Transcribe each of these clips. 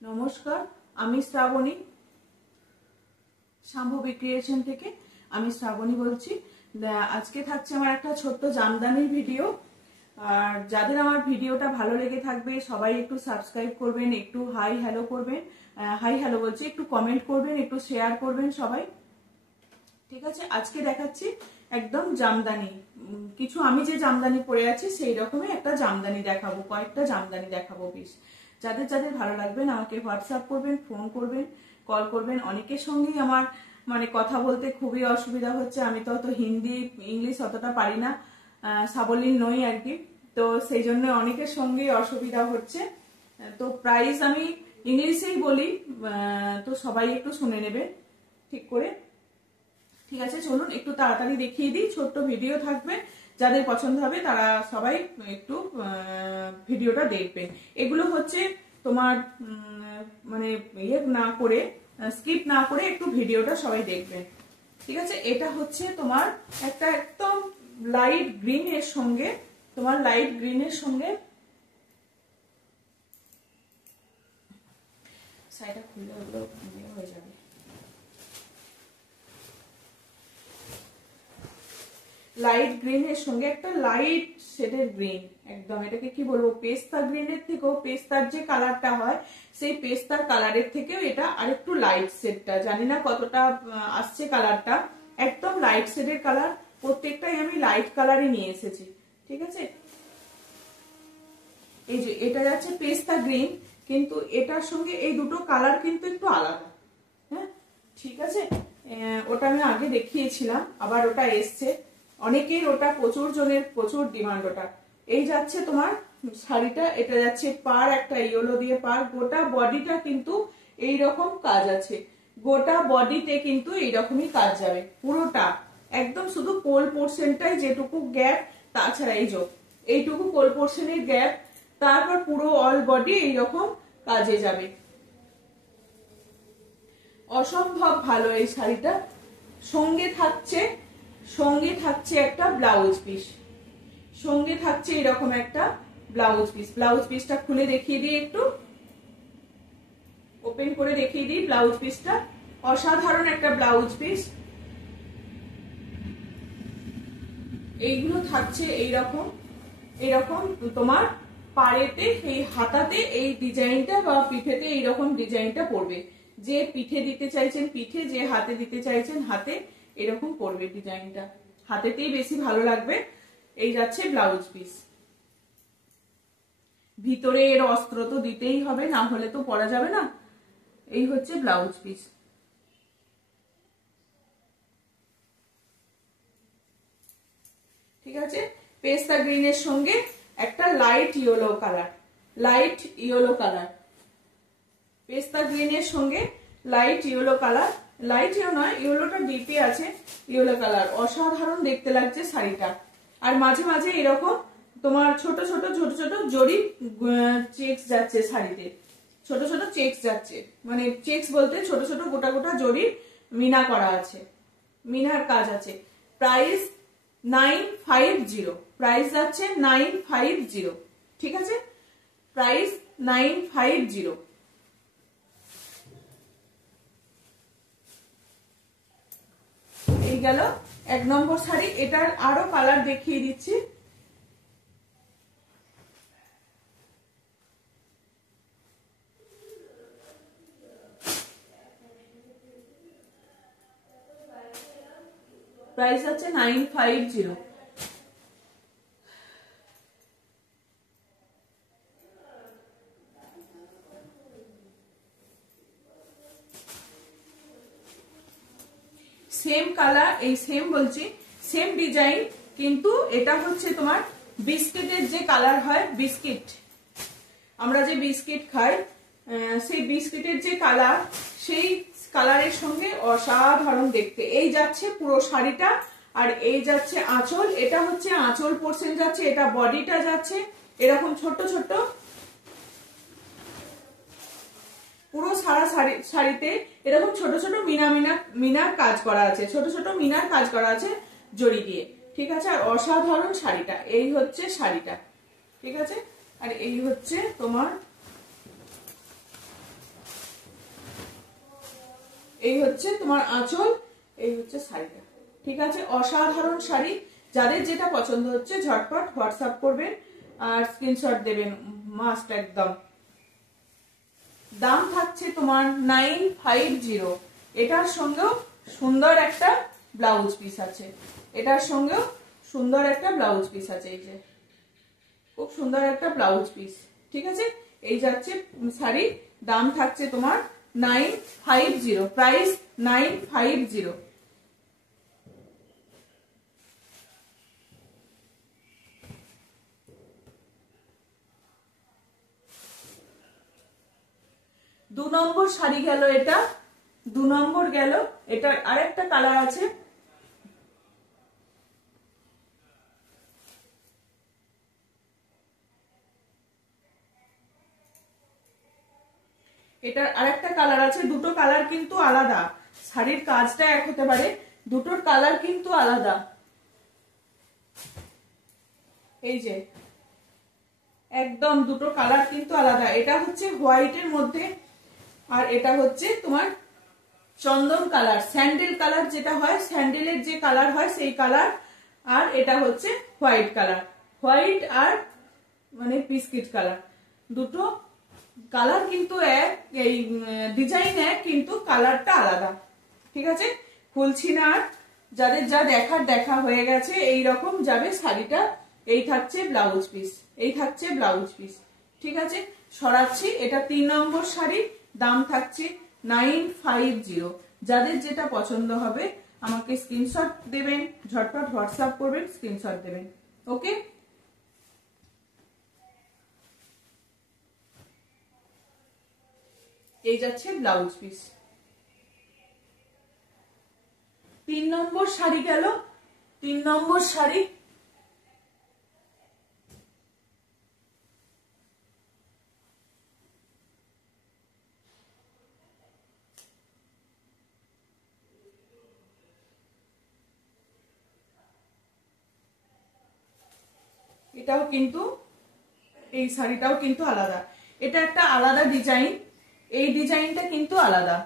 নমস্কার, আমি শ্রাবণী শাম্ভবী ক্রিয়েশন থেকে। আমি শ্রাবণী বলছি। আজকে থাকছে আমার একটা ছোট্ট জামদানির ভিডিও। আর যাদের আমার ভিডিওটা ভালো লেগে থাকবে সবাই একটু সাবস্ক্রাইব করবেন, একটু হাই হ্যালো করবেন, হাই হ্যালো বলছি, একটু কমেন্ট করবেন, একটু শেয়ার করবেন সবাই। ঠিক আছে, আজকে দেখাচ্ছি একদম জামদানি। কিছু আমি যে জামদানি পরে আছি সেই রকমই একটা জামদানি দেখাবো, কয়েকটা জামদানি দেখাবো। বেশ, যাদের যাদের ভালো লাগবেন আমাকে হোয়াটসঅ্যাপ করবেন, ফোন করবেন, কল করবেন। অনেকের সঙ্গেই আমার কথা বলতে খুবই অসুবিধা হচ্ছে। আমি তো অত হিন্দি ইংলিশ অতটা পারি না, সাবলীল নই আর কি। তো সেই জন্য অনেকের সঙ্গেই অসুবিধা হচ্ছে। তো প্রাইস আমি ইংলিশেই বলি, তো সবাই একটু শুনে নেবে ঠিক করে। ঠিক আছে, চলুন একটু তাড়াতাড়ি দেখিয়ে দিই। ছোট্ট ভিডিও থাকবে, যাদের পছন্দ হবে তারা সবাই একটু ভিডিওটা দেখবে। এগুলো হচ্ছে তোমার ইয়ে না করে, স্কিপ না করে একটু ভিডিওটা সবাই দেখবে। ঠিক আছে, এটা হচ্ছে তোমার একটা একদম লাইট গ্রিন এর সঙ্গে, তোমার লাইট গ্রিনের সঙ্গে শাড়িটা খুললে ওগুলো হয়ে যাবে। লাইট গ্রিনের সঙ্গে একটা লাইট শেডের গ্রিন, একদম এটাকে কি বলবো, পেস্তা গ্রিনের থেকেও, পেস্তার যে কালারটা হয় সেই পেস্তার কালারের থেকেও এটা আরেকটু লাইট শেডটা, জানি না কতটা আসছে কালারটা, একদম লাইট শেডের কালার। প্রত্যেকটাই আমি লাইট কালারই নিয়ে এসেছি। ঠিক আছে, এই যে এটা যাচ্ছে পেস্তা গ্রিন, কিন্তু এটার সঙ্গে এই দুটো কালার কিন্তু একটু আলাদা। হ্যাঁ, ঠিক আছে, ওটা আমি আগে দেখিয়েছিলাম, আবার ওটা এসছে। অনেকের ওটা প্রচুর জনের প্রচুর ডিমান্ড ওটা। এই যাচ্ছে তোমার শাড়িটা, এটা যাচ্ছে পার, একটা ইয়েলো দিয়ে পার। গোটা বডিটা কিন্তু এইরকম কাজ আছে, গোটা বডিতে কিন্তু এইরকমই কাজ যাবে পুরোটা, একদম শুধু কোল পোর্শনটাই যেটুকু গ্যাপ, তাছাড়া এই যে এইটুকু কোল পোর্শনের গ্যাপ, তারপর পুরো অল বডি এইরকম কাজে যাবে। অসম্ভব ভালো এই শাড়িটা। সঙ্গে থাকছে একটা ব্লাউজ পিস, সঙ্গে থাকছে এরকম একটা ব্লাউজ পিস। ব্লাউজ পিসটা খুলে দেখিয়ে দিই, একটু ওপেন করে দেখিয়ে দিই ব্লাউজ পিসটা। অসাধারণ একটা ব্লাউজ পিস। এইগুলো থাকছে এইরকম, এরকম তোমার পাড়েতে, এই হাতাতে এই ডিজাইনটা, বা পিঠেতে এইরকম ডিজাইনটা পড়বে। যে পিঠে দিতে চাইছেন পিঠে, যে হাতে দিতে চাইছেন হাতে, এরকম পড়বে ডিজাইনটা। হাতেতেই বেশি ভালো লাগবে। এই যাচ্ছে ব্লাউজ পিস। ভিতরে এর অস্ত্র তো দিতেই হবে, না হলে তো পরা যাবে না। এই হচ্ছে ব্লাউজ পিস। ঠিক আছে, পেস্তা গ্রিনের সঙ্গে একটা light yellow colour, light yellow colour, পেস্তা গ্রিনের সঙ্গে light yellow colour, light yellow নয়, ইয়েলোটা ডিপে আছে, ইয়েলো কালার। অসাধারণ দেখতে লাগছে শাড়িটা। আর মাঝে মাঝে এরকম তোমার ছোট ছোট ছোট ছোট জরি চেকস যাচ্ছে শাড়িতে, ছোট ছোট চেকস যাচ্ছে, চেকস বলতে ছোট ছোট গোটা গোটা জরি মিনা করা আছে, মিনার কাজ আছে। প্রাইস 950, প্রাইস যাচ্ছে 950। ঠিক আছে, প্রাইস 950। এই গেল 1 নম্বর শাড়ি। এটার আরো কালার দেখিয়ে দিচ্ছি। প্রাইস আছে 950। সেম কালার, এই সেম বলছি, সেম ডিজাইন, কিন্তু এটা হচ্ছে তোমার বিস্কিটের যে কালার হয়, বিস্কিট, আমরা যে বিস্কিট খাই, সেই বিস্কিটের যে কালার, সেই কালারের সঙ্গে অসাধারণ দেখতে। এই যাচ্ছে পুরো শাড়িটা, আর এই যাচ্ছে আঁচল। এটা হচ্ছে আঁচল পোর্শন যাচ্ছে, এটা বডিটা যাচ্ছে এরকম ছোট ছোট, পুরো সারা শাড়িতে এরকম ছোট ছোট মিনার কাজ করা আছে, ছোট ছোট মিনার কাজ করা আছে জড়ি দিয়ে। ঠিক আছে, আর অসাধারণ শাড়িটা। এই হচ্ছে শাড়িটা। ঠিক আছে, আর এই হচ্ছে তোমার এই হচ্ছে তোমার আঁচল, এই হচ্ছে শাড়িটা। ঠিক আছে, অসাধারণ শাড়ি। যাদের যেটা পছন্দ হচ্ছে ঝটপট হোয়াটসঅ্যাপ করবেন আর স্ক্রিনশট দেবেন মাস্ট একদম। দাম থাকছে তোমার 950। এটার সঙ্গেও সুন্দর একটা ব্লাউজ পিস আছে, এটার সঙ্গেও সুন্দর একটা ব্লাউজ পিস আছে, এই যে খুব সুন্দর একটা ব্লাউজ পিস। ঠিক আছে, এই যাচ্ছে শাড়ি, দাম থাকছে তোমার 950, প্রাইস 950। দু নম্বর শাড়ি গেল এটা, 2 নম্বর গেল। এটার আরেকটা কালার আছে, এটার আরেকটা কালার আছে। দুটো কালার কিন্তু আলাদা, শাড়ির কাজটা এক হতে পারে, দুটোর কালার কিন্তু আলাদা। এই যে একদম দুটো কালার কিন্তু আলাদা। এটা হচ্ছে হোয়াইটের মধ্যে, আর এটা হচ্ছে তোমার চন্দন কালার, স্যান্ডেল কালার যেটা হয়, স্যান্ডেলের যে কালার হয় সেই কালার। আর এটা হচ্ছে হোয়াইট কালার, হোয়াইট আর মানে বিস্কিট কালার। দুটো কালার কিন্তু এক, এই ডিজাইন এক, কিন্তু কালারটা আলাদা। ঠিক আছে, খুলছি না আর, যাদের যা দেখার দেখা হয়ে গেছে। এই রকম যাবে শাড়িটা। এই থাকছে ব্লাউজ পিস, এই থাকছে ব্লাউজ পিস। ঠিক আছে, সরাচ্ছি। এটা 3 নম্বর শাড়ি, দাম থাকছে 950। যাদের যেটা পছন্দ হবে আমাকে স্ক্রিনশট দেবেন, ঝটপট হোয়াটসঅ্যাপ করবেন, স্ক্রিনশট দেবেন। ওকে, এই যাচ্ছে ব্লাউজ পিস। 3 নম্বর শাড়ি গেল, 3 নম্বর শাড়ি, এটাও কিন্তু, এই শাড়িটাও কিন্তু আলাদা। এটা একটা আলাদা ডিজাইন, এই ডিজাইনটা কিন্তু আলাদা,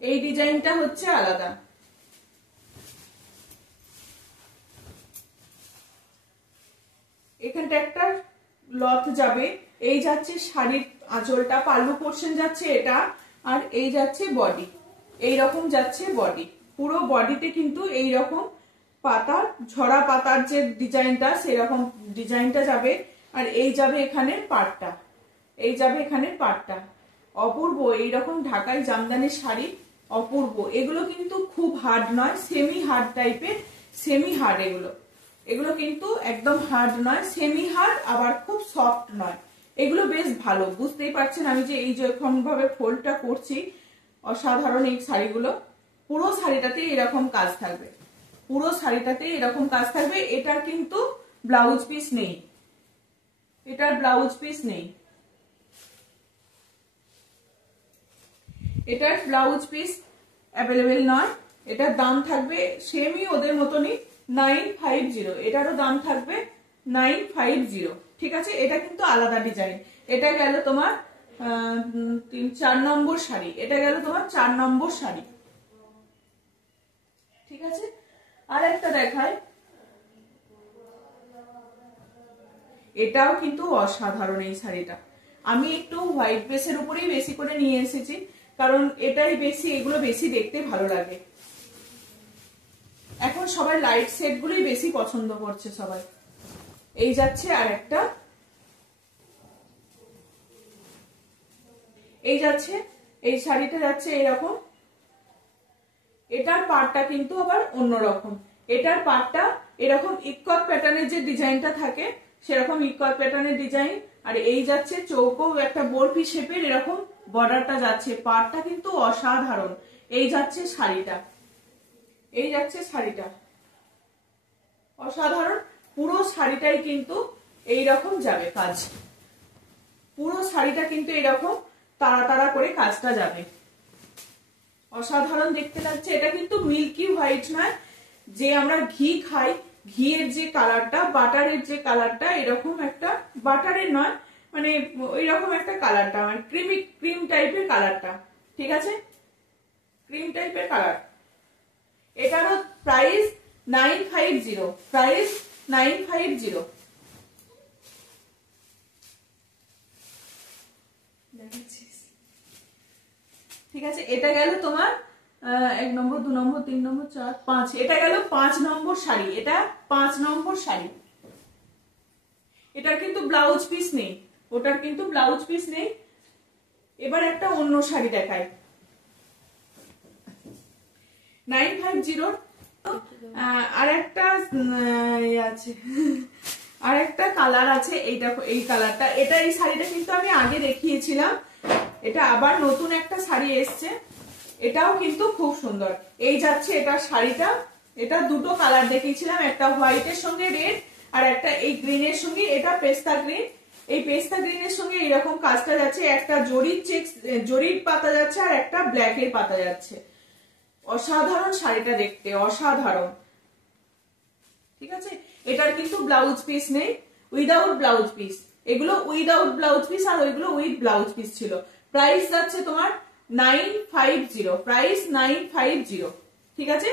এই ডিজাইনটা হচ্ছে আলাদা। এখানটা একটা লট যাবে, এই যাচ্ছে শাড়ির আঁচলটা, পাল্লু পোর্শন যাচ্ছে এটা, আর এই যাচ্ছে বডি, এই রকম যাচ্ছে বডি। পুরো বডিতে কিন্তু এই রকম পাতা, ঝরা পাতার যে ডিজাইনটা সেরকম ডিজাইনটা যাবে। আর এই যাবে এখানে পাটটা, এই যাবে এখানে পাটটা। অপূর্ব, এইরকম ঢাকাই জামদানি শাড়ি অপূর্ব। এগুলো কিন্তু খুব হার্ড নয়, সেমি হার্ড টাইপের, সেমি হার্ড এগুলো, এগুলো কিন্তু একদম হার্ড নয়, সেমি হার্ড, আবার খুব সফট নয়। এগুলো বেশ ভালো, বুঝতেই পারছেন আমি যে এই যখন ভাবে ফোল্ডটা করছি, অসাধারণ এই শাড়িগুলো। পুরো শাড়িটাতে এরকম কাজ থাকবে, পুরো শাড়িটাতে এরকম কাজ থাকবে। এটার কিন্তু ব্লাউজ পিস নেই, এটার ব্লাউজ পিস নেই, এটার ব্লাউজ পিস অ্যাভেলেবেল নয়। এটার দাম থাকবে সেমই ওদের মতনই 950, এটারও দাম থাকবে 950। ঠিক আছে, এটা কিন্তু আলাদা ডিজাইন। এটা গেল তোমার 4 নম্বর শাড়ি, এটা গেল তোমার 4 নম্বর শাড়ি। ঠিক আছে, আর একটা দেখায়, এটাও কিন্তু অসাধারণ এই শাড়িটা। আমি একটু হোয়াইট বেসের উপরেই বেশি করে নিয়ে এসেছি, কারণ এটাই বেশি, এগুলো বেশি দেখতে ভালো লাগে। এখন সবাই লাইট সেট গুলোই বেশি পছন্দ করছে সবাই। এই যাচ্ছে আর একটা, এই যাচ্ছে, এই শাড়িটা যাচ্ছে এরকম। এটার পাড়টা কিন্তু আবার অন্যরকম, এটার পাড়টা এরকম ইক্কত প্যাটার্নের যে ডিজাইনটা থাকে সেরকম ইক্কত প্যাটার্নের ডিজাইন। আর এই যাচ্ছে চৌকো একটা বরফি শেপের এরকম বর্ডারটা যাচ্ছে, পাড়টা কিন্তু অসাধারণ। এই যাচ্ছে শাড়িটা, এই যাচ্ছে শাড়িটা অসাধারণ। পুরো শাড়িটাই কিন্তু এইরকম যাবে কাজ, পুরো শাড়িটা কিন্তু এরকম তাড়া তাড়া করে কাজটা যাবে, অসাধারণ দেখতে লাগছে। এটা কিন্তু মিল্কি হোয়াইট নয়, যে আমরা ঘি খাই, ঘিয়ের যে কালারটা, বাটারের যে কালারটা, এরকম একটা, বাটারের নয় মানে ওই রকম একটা কালারটা, মানে ক্রিমি ক্রিম টাইপের কালারটা। ঠিক আছে, ক্রিম টাইপের কালার। এটারও প্রাইস 950, প্রাইস 950। ঠিক আছে, এটা গেল তোমার 1 নম্বর, 2 নম্বর, 3 নম্বর, 4, 5, এটা গেল 5 নম্বর শাড়ি। এটা 5 নম্বর শাড়ি। এটার কিন্তু ব্লাউজ পিস নেই, ওটার কিন্তু ব্লাউজ পিস নেই। এবার একটা অন্য শাড়ি দেখাই। 950 আর একটা আছে, আর একটা কালার আছে। এই দেখো এই কালারটা, এটা এই শাড়িটা কিন্তু আমি আগে দেখিয়েছিলাম। এটা আবার নতুন একটা শাড়ি এসছে, এটাও কিন্তু খুব সুন্দর। এই যাচ্ছে এটা শাড়িটা। এটা দুটো কালার দেখিয়েছিলাম, একটা হোয়াইটের সঙ্গে রেড, আর একটা এই গ্রিনের সঙ্গে, এটা পেস্তা গ্রিন। এই পেস্তা গ্রিনের সঙ্গে এইরকম কাজটা যাচ্ছে, একটা জরির চেক্স, জরির পাতা যাচ্ছে, আর একটা ব্ল্যাকের পাতা যাচ্ছে। অসাধারণ শাড়িটা দেখতে, অসাধারণ। ঠিক আছে, এটার কিন্তু ব্লাউজ পিস নেই, উইদাউট ব্লাউজ পিস। এগুলো উইদাউট ব্লাউজ পিস, আর ওইগুলো উইথ ব্লাউজ পিস ছিল। প্রাইস যাচ্ছে তোমার 950, প্রাইস 950। ঠিক আছে,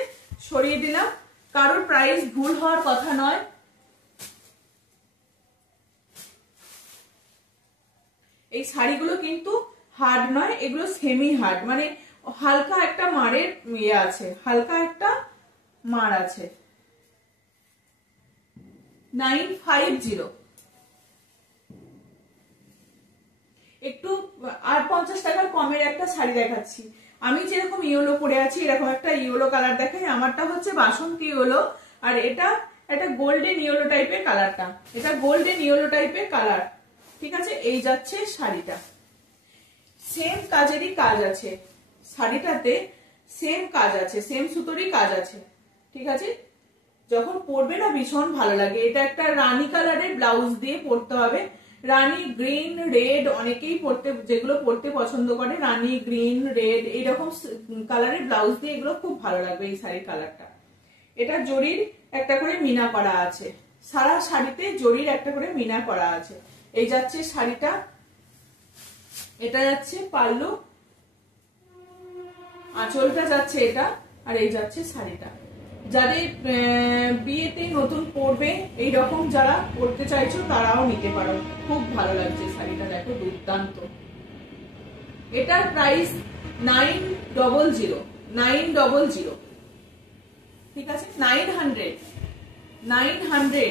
সরিয়ে দিলাম, কারোর প্রাইস ভুল হওয়ার কথা নয়। এই শাড়িগুলো কিন্তু হার্ড নয়, এগুলো সেমি হার্ড, মানে হালকা একটা মারের ইয়ে আছে, হালকা একটা মার আছে। 950। একটু আর 50 টাকার কমের একটা শাড়ি দেখাচ্ছি। আমি যেরকম ইয়েলো পরে আছি, এরকম একটা ইয়েলো কালার দেখাই। আমারটা হচ্ছে বাসন্তী ইয়েলো, আর এটা একটা গোল্ডেন ইয়েলো টাইপের কালারটা। এটা গোল্ডেন ইয়েলো টাইপের কালার। ঠিক আছে, এই যাচ্ছে শাড়িটা। সেম কাজেরই কাজ আছে শাড়িটাতে, সেম কাজ আছে, সেম সুতোরই কাজ আছে। ঠিক আছে, যখন পরবে না ভীষণ ভালো লাগে। এটা একটা রানী কালারের ব্লাউজ দিয়ে পরতে হবে। রানী, গ্রিন, রেড, অনেকেই পরতে, যেগুলো পরতে পছন্দ করে, রানী, গ্রিন, রেড, এইরকম কালারের ব্লাউজ দিয়ে এগুলো খুব ভালো লাগবে এই শাড়ির কালারটা। এটা জরির একটা করে মিনা করা আছে, সারা শাড়িতে জরির একটা করে মিনা করা আছে। এই যাচ্ছে শাড়িটা, এটা যাচ্ছে পাল্লু, আঁচলটা যাচ্ছে এটা, আর এই যাচ্ছে শাড়িটা। যাদের বিয়েতে নতুন পরবে, এইরকম যারা পরতে চাইছো তারাও নিতে পারো। খুব ভালো লাগছে শাড়িটা, দেখো দুর্দান্ত। এটার প্রাইস 900, 900। ঠিক আছে, 900, 900।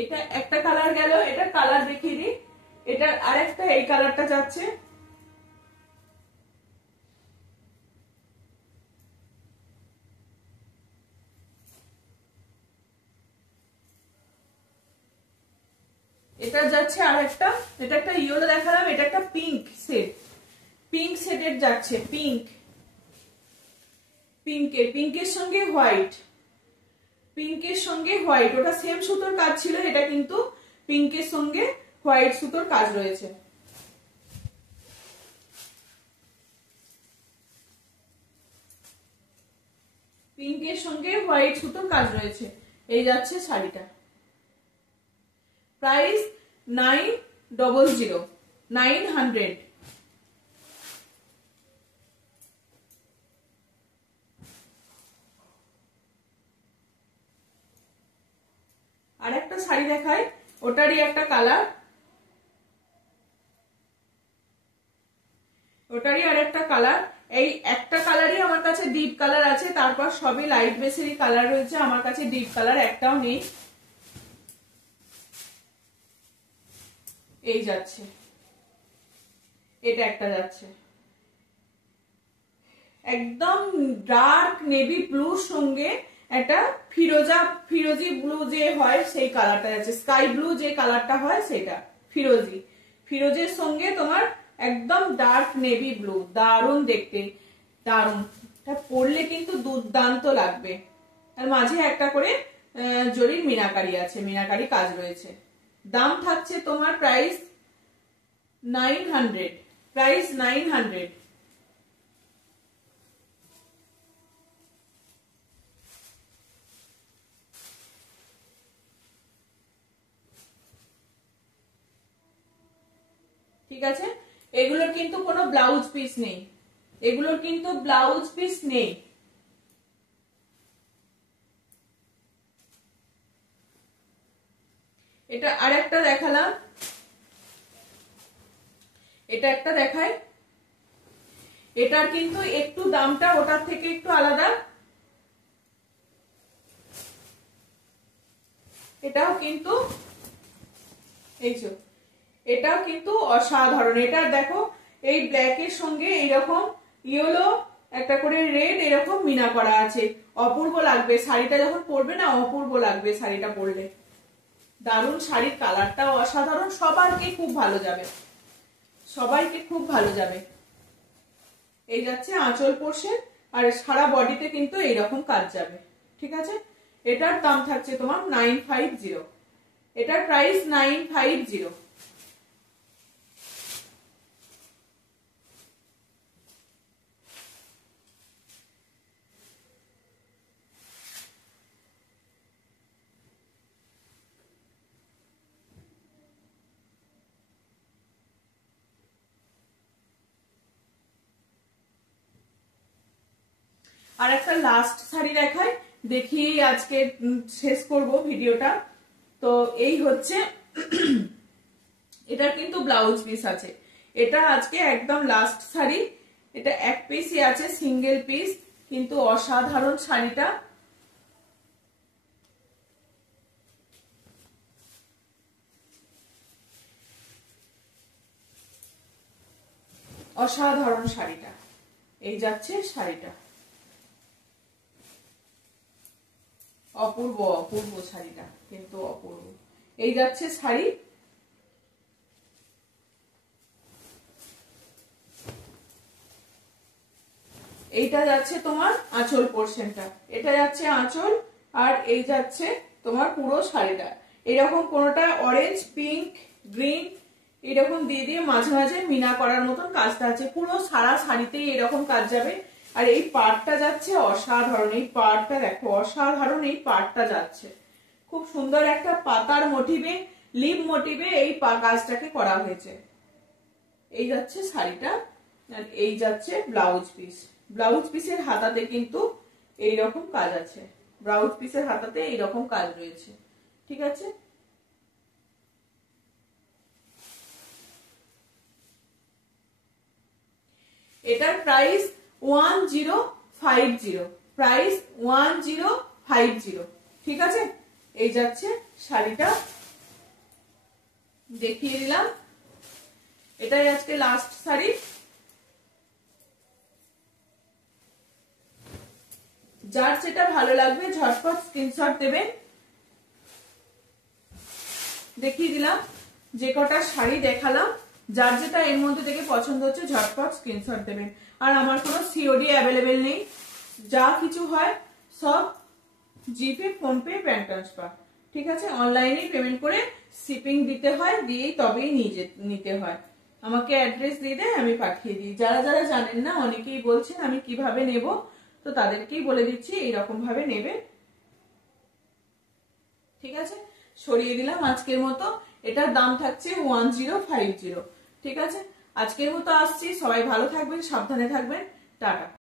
এটা একটা কালার গেল, এটা কালার দেখিয়ে দিই। এটার আরেকটা এই কালারটা যাচ্ছে। এটা যাচ্ছে আরেকটা, এটা একটা ইয়েলো দেখালাম, এটা একটা পিঙ্ক সেট, পিঙ্ক সেটের যাচ্ছে। পিঙ্ক, পিঙ্কের সঙ্গে হোয়াইট, পিঙ্কের সঙ্গে হোয়াইট, ওটা সেম সুতোর কাজ ছিল, এটা কিন্তু পিঙ্কের সঙ্গে হোয়াইট সুতোর কাজ রয়েছে। পিঙ্কের সঙ্গে হোয়াইট সুতোর কাজ রয়েছে। এই যাচ্ছে শাড়িটা। প্রাইস 900, 900। আর একটা শাড়ি দেখাই, ওটারই একটা কালার, ওটারই আর একটা কালার। এই একটা কালারই আমার কাছে ডিপ কালার আছে, তারপর সবই লাইট বেসেরই কালার রয়েছে। আমার কাছে ডিপ কালার একটাও নেই। এই যাচ্ছে, এটা একটা যাচ্ছে একদম ডার্ক নেভি ব্লুর সঙ্গে একটা ফিরোজি ব্লু যে হয় সেই কালারটা যাচ্ছে। স্কাই ব্লু যে কালারটা হয় সেটা ফিরোজি, ফিরোজের সঙ্গে তোমার একদম ডার্ক নেভি ব্লু। দারুণ দেখতে, দারুণ। এটা পরলে কিন্তু দুর্দান্ত লাগবে। আর মাঝে একটা করে জরির মিনাকারি আছে, মিনাকারি কাজ রয়েছে। দাম থাকছে তোমার প্রাইস 900, প্রাইস 900। ঠিক আছে, এগুলোর কিন্তু কোনো ব্লাউজ পিস নেই, এগুলোর কিন্তু ব্লাউজ পিস নেই। এটা আরেকটা দেখালাম, এটা একটা দেখাই, এটার কিন্তু একটু দামটা ওটার থেকে একটু আলাদা। এটাও কিন্তু এই যে, এটাও কিন্তু অসাধারণ। এটা দেখো এই ব্ল্যাকের সঙ্গে এইরকম ইয়েলো একটা করে রেড এরকম মিনা করা আছে, অপূর্ব লাগবে শাড়িটা যখন পরবে না, অপূর্ব লাগবে শাড়িটা পরলে। দারুণ শাড়ির কালারটাও অসাধারণ, সবাইকে খুব ভালো যাবে, সবাইকে খুব ভালো যাবে। এই যাচ্ছে আঁচল পোর্শন, আর সারা বডিতে কিন্তু এইরকম কাজ যাবে। ঠিক আছে, এটার দাম থাকছে তোমার 950, এটার প্রাইস 950। আর একটা লাস্ট শাড়ি দেখায়, দেখিয়ে আজকে শেষ করব ভিডিওটা। তো এই হচ্ছে এটার কিন্তু ব্লাউজ পিস আছে, এটা আজকে একদম লাস্ট শাড়ি। এটা এক পিসই আছে, সিঙ্গেল পিস, কিন্তু অসাধারণ শাড়িটা। অসাধারণ শাড়িটা, এই যাচ্ছে শাড়িটা, অপূর্ব অপূর্ব শাড়িটা, কিন্তু অপূর্ব। এই যাচ্ছে শাড়ি, এইটা যাচ্ছে তোমার আঁচল পোর্শনটা, এটা যাচ্ছে আঁচল, আর এই যাচ্ছে তোমার পুরো শাড়িটা। এরকম কোনোটা অরেঞ্জ, পিঙ্ক, গ্রিন এরকম দিয়ে দিয়ে মাঝে মাঝে মিনা করার মতন কাজটা আছে, পুরো সারা শাড়িতেই এরকম কাজ যাবে। আর এই পাড়টা যাচ্ছে অসাধারণ, এই পাড়টা দেখো অসাধারণ, এই পাড়টা যাচ্ছে খুব সুন্দর একটা পাতার মোটিভে, লিভ মোটিভে এই কাজটাকে করা হয়েছে। এই যাচ্ছে শাড়িটা, আর এই যাচ্ছে ব্লাউজ পিস। ব্লাউজ পিসের হাতাতে কিন্তু এইরকম কাজ আছে, ব্লাউজ পিসের হাতাতে এইরকম কাজ রয়েছে। ঠিক আছে, এটার প্রাইস 1050, প্রাইস 1050। ঠিক আছে, এই যাচ্ছে শাড়িটা, দেখিয়ে দিলাম। এটাই আজকে লাস্ট শাড়ি। যার যেটা ভালো লাগবে ঝটপট স্ক্রিনশট দেবেন। দেখিয়ে দিলাম যে কটা শাড়ি দেখালাম, যার যেটা এর মধ্যে থেকে পছন্দ হচ্ছে ঝটপট স্ক্রিনশট দেবেন। আর আমার কোনো সিওডি অ্যাভেলেবেল নেই, যা কিছু হয় সব জিপে, ফোনপে, ব্যাংক ট্রান্সফার। ঠিক আছে, অনলাইনে পেমেন্ট করে শিপিং দিতে হয়, দিয়েই তবেই নিতে হয়। আমাকে অ্যাড্রেস দিয়ে দেয়, আমি পাঠিয়ে দিই। যারা যারা জানেন না, অনেকেই বলছেন আমি কিভাবে নেব, তো তাদেরকেই বলে দিচ্ছি এইরকম ভাবে নেবে। ঠিক আছে, সরিয়ে দিলাম আজকের মতো। এটার দাম থাকছে 1050। ঠিক আছে, আজকের মতো আসছি। সবাই ভালো থাকবেন, সাবধানে থাকবেন, টাটা।